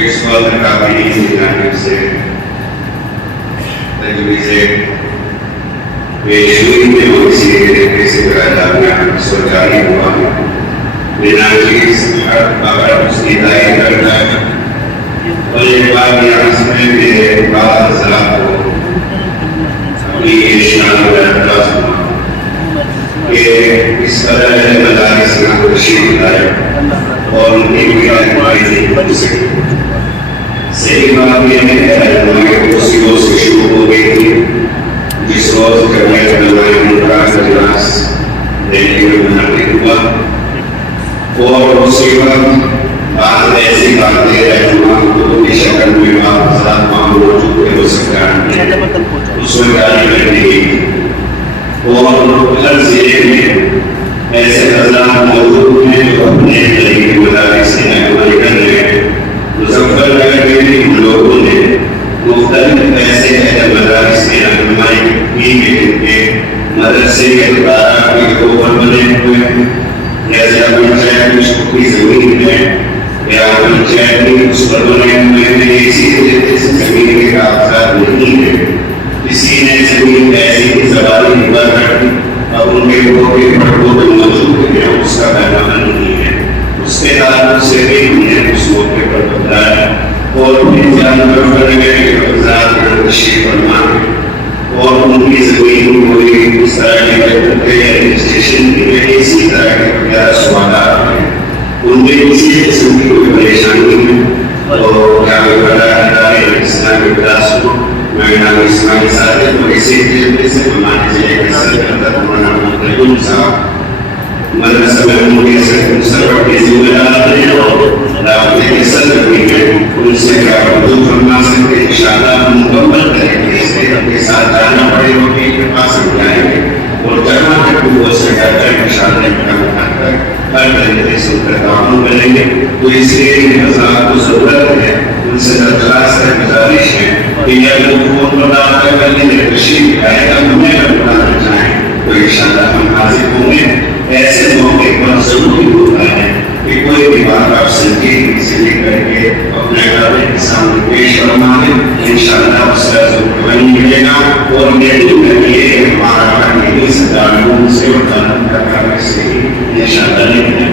اس وقت کافی جانب سے تجویزیں پیش ہوئی ہیں اور اسی طریقے سے برادران سرکاری ہوا بنا چیز اگر اس کی ہدایت کرتا ہے اور یہ بات یہاں سے میرے بعض حضرات کو اپنی شان و اعتراض ہوا کہ اس قدر مدارس نہ تشریف لائے اور ان کی کوئی رہنمائی نہیں ہو سکی. صحیح بات یہ ہے کہ اسی روز سے شروع ہو گئی تھی جس روز جب میں مدارس اجلاس دہلی میں منعقد ہوا اور اسی وقت بعض ایسی باتیں رہنما کی شکل میں بعض حضرات موجود تھے وہ سرکار اس میں جاری کرنے کی اور ہر ضلع میں ایسے حضرات موجود ہیں جو اپنے طریقے مدارس کی رہنمائی کر رہے ہیں. مظفر نگر میں بھی ان لوگوں نے مختلف ایسے مدارس کی رہنمائی کی ہے جن کے مدرسے کے ادارات کے اوپر بنے ہوئے ہیں جیسے پنچایت میں چھوٹی زمین ہے یا پنچایت میں اس پر بنے ہوئے ہیں. اسی طریقے سے زمین کے کاغذات نہیں ہے کسی نے زمین ایسی زبانی پر کر دی اب ان کے موجود ہیں اس کا پیغام نہیں ہے اس کے تعلق سے بھی انہیں اس موقع پر بتایا اور پھر جانور کر گئے حضرات تشریف فرما اور ان کی زمین کوئی اس طرح کے رجسٹریشن کی اسی طرح کے وغیرہ سوالات ہیں ان میں کسی قسم کی کوئی پریشانی ہے تو کیا بڑا ادارے اسلامیہ بلاسپور مولانا اسماعیل صاحب اور اسی طریقے سے ہمارے ضلع کے صدر مولانا صاحب مدرسہ محمودیہ سے سرور کے ذمہ دار ہیں اور رابطے کے صدر بھی ہیں ان سے کیا اردو فرما سکتے انشاءاللہ مکمل طریقے سے ان کے ساتھ جانا پڑے گا کہ ان کے پاس ہم جائیں گے اور جہاں تک وہ سے کہتا ہے انشاءاللہ ان کا مطلب ہر طریقے سے ان کا تعاون کریں گے. تو اس لیے حضرات کو ضرورت ہے ان سے درخواست ہے گزارش ہے کہ یہ لوگ فون پر ڈال کر پہلے تشریف آئے گا ہمیں بتانا چاہیں تو انشاءاللہ ہم حاضر ہوں گے. ایسے موقع پر ضروری ہوتا ہے کہ کوئی بھی بات آپ سنجیدگی سے لے کر کے اپنے ادارے کے سامنے پیش فرما دیں انشاءاللہ اس کا ضرور ملے گا اور یقین کریے کہ ہمارا کام یہی دارالعلوم سے اور دارالعلوم کا کام سے ہی انشاءاللہ